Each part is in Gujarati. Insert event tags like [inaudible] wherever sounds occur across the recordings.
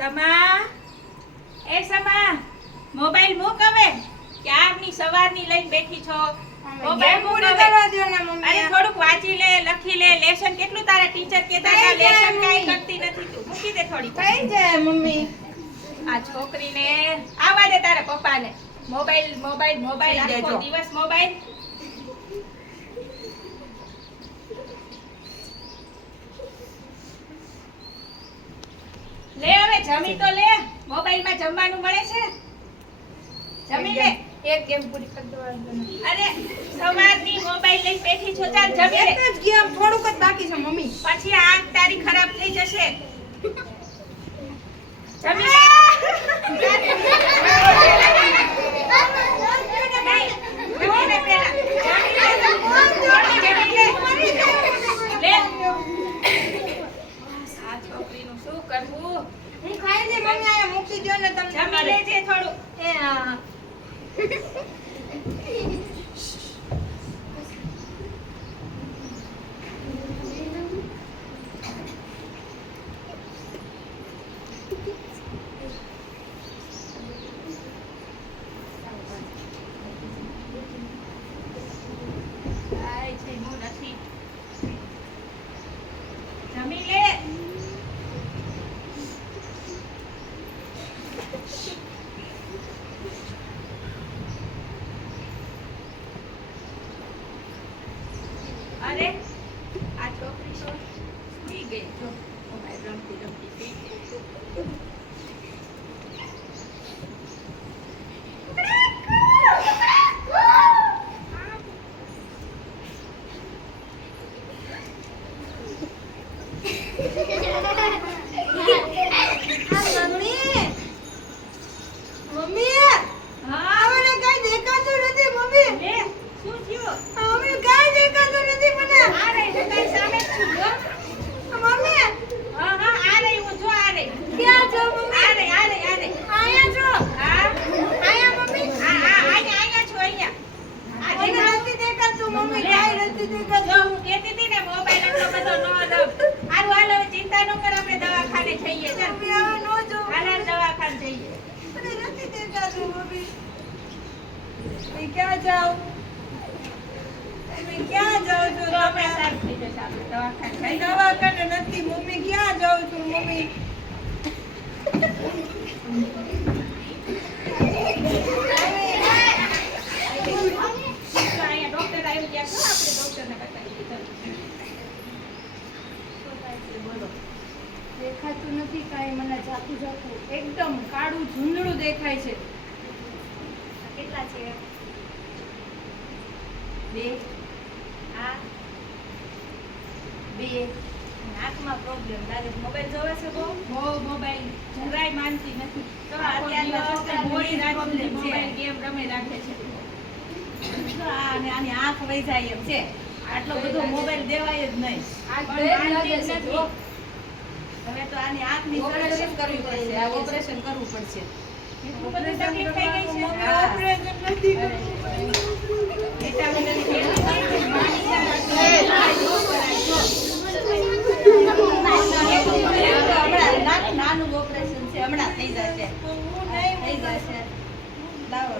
સમા. એ સમા મોબાઈલ મૂક હવે. ક્યારની સવારની લઈને બેઠી છો? મોબાઈલ મૂક હવે. અરે થોડુંક વાંચી લે લખી લે. લેસન કેટલું તારા ટીચર કહેતા હતા? લેસન કાંઈ કરતી નથી તું. મૂકી દે થોડી થઈ જાય મમ્મી. આ છોકરીને આવા દે તારા પપ્પાને. Mobile mobile mobile. આખો દિવસ મોબાઈલ લે હવે જમી તો લે. મોબાઈલમાં જમવાનું મળે છે? જમી લે. એક ગેમ પૂરી કરી દો. અરે સવારની મોબાઈલ લઈ બેઠી છો ચાલ જમી લે. એક જ ગેમ થોડુંક જ બાકી છે મમ્મી. પછી આંખ તારી ખરાબ થઈ જશે. જમી લે [laughs] નહીં, જમી લે પહેલા. જમી લે. જમી લે. લે. આ છોકરીનું શું કરવું હું ખાઈ લઈ મમ્મી આયા મૂકી દ્યો ને તમને જમી લેજે થોડું. એ હા [laughs] કાંઈ થયું નથી જમી લે અરે આ છોકરી તો સુઈ ગઈ જો મોબાઈલ રમતી રમતી સુઈ ગઈ. આ મમ્મી મમ્મી હા મને કઈ દેખાતું નથી મમ્મી લે શું આ કઈ નથી મને. આ રહી હું તારી સામે જ છું જો. મમ્મી હા હા આ રહી હું જો આ રહી ક્યાં છો મમ્મી? આ રહી આ રહી આ રહી આયા હા. આયા મમ્મી? આ આ અહીંયા અહીંયા છો અહીંયા. આ મને નથી દેખાતું મમ્મી લે. નથી દેખાતું. હું કહેતી હતી ને મોબાઈલ એટલો બધો ન હારું હાલ ચિંતા ન કર આપણે દવાખાને જઈએ. ચાલ. નો જો. હાલ હાલ દવાખાને જઈએ. મને નથી દેખાતું મમ્મી. ક્યાં જાઉં? ક્યાં જાઉં છું? આપણે તમે દવાખાને નથી મમ્મી ક્યાં જાઉં છું મમ્મી? દેખાતું નથી કાંઈ મને જાતું જાતું. એકદમ કાળું ઝૂંડળું દેખાય છે. કેટલા છે? બે. આ તો આની આંખ વહી સર્જરી કરવી પડશે ઓપરેશન કરવું પડશે. ઓપરેશન નાનું ઓપરેશન છે હમણાં થઈ જશે. થઈ જશે. લાવો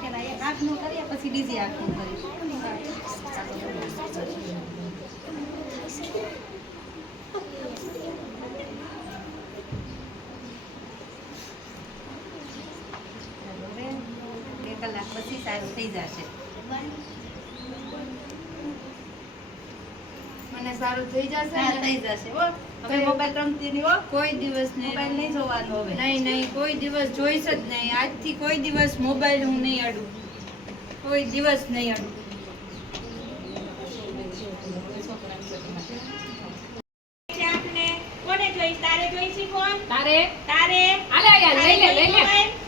પેલા એક આંખનું કરીએ પછી બીજી આખું કરીશ. કલાક પછી સારું થઈ જશે. મને સારું થઈ જશે થઈ જશે હો. હવે મોબાઈલ રમતી નહીં હો. કોઈ દિવસ મોબાઈલ નહીં નહીં જોવાનો. હવે નહીં નહીં કોઈ દિવસ જોઈશ જ નહીં. આજથી કોઈ દિવસ મોબાઈલ હું નહીં અડું. કોઈ દિવસ નહીં અડું તારે તારે? તારે? હાલે લઈ લે લઈ લે.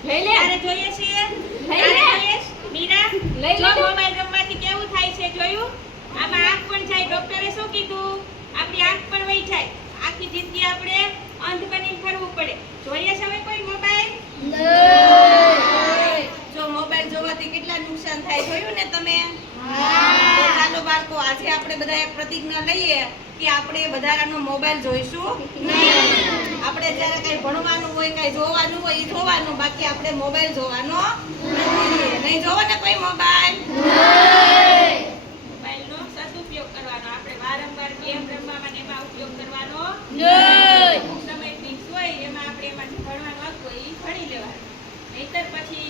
લઈ લે. તારે જોઈએ છીએ લઈ? મોબાઈલ રમવાથી કેવું થાય છે જોયું? આમાં આંખ પણ જાય. ડોક્ટરે શું કીધું? આપણી આંખ પણ વહી જાય. આખી જિંદગી આપણે અંધ બની ફરવું પડે જોઈએ છે હવે કોઈ મોબાઈલ જો મોબાઈલ જોવાથી કેટલા નુકસાન થાય જોયું ને તમે તો ચાલો બાળકો આજે આપણે બધા એક પ્રતિજ્ઞા લઈએ કે આપણે વધારાનો મોબાઈલ જોઈશું? નહીં. આપણે જ્યારે કઈ ભણવાનું હોય કઈ જોવાનું હોય એ જોવાનું. બાકી આપણે મોબાઈલ જોવાનો નહીં. જોવો ને કોઈ મોબાઈલ? મોબાઈલનો સદુપયોગ કરવાનો. આપણે વારંવાર ગેમ રમવામાં એમાં ઉપયોગ કરવાનો અમુક સમય ફિક્સ હોય એમાં આપણે એમાંથી ભણવાનું આવતું હોય એ ભણી લેવાનું. નહીતર પછી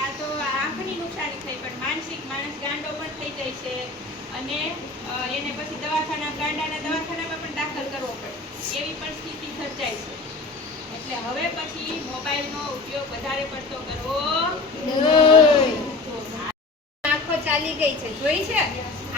આ તો આંખની નુકસાની થઈ પણ માનસિક માણસ ગાંડો પણ થઈ જાય છે. અને એને પછી દવાખાના ગાંડાના દવાખાનામાં પણ દાખલ કરવો પડે એવી પણ સ્થિતિ સર્જાય છે એટલે હવે પછી મોબાઈલનો ઉપયોગ વધારે પડતો કરવો. આંખો ચાલી ગઈ છે. જોઈ છે?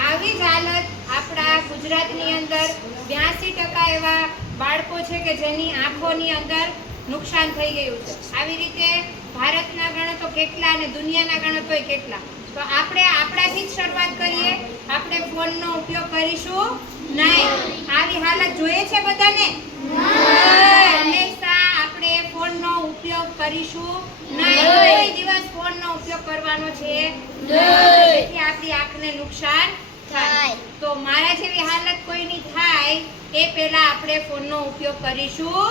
આવી જ હાલત આપણા ગુજરાતની અંદર. બ્યાસી ટકા એવા બાળકો છે કે જેની આંખોની અંદર નુકસાન થઈ ગયું છે. આવી રીતે ભારતના ગણતો કેટલા અને દુનિયાના ગણો કેટલા. તો આપણે આપણાથી જ શરૂઆત કરીએ. આપણે ફોનનો ઉપયોગ કરીશું નહીં. આવી હાલત જોઈએ છે બધાને? કરીશું? નહીં. કોઈ દિવસ ફોનનો ઉપયોગ કરવાનો છે? આપણી આપણી આંખને નુકસાન થાય. તો મારા જેવી હાલત કોઈની થાય એ પહેલા આપણે ફોનનો ઉપયોગ કરીશું?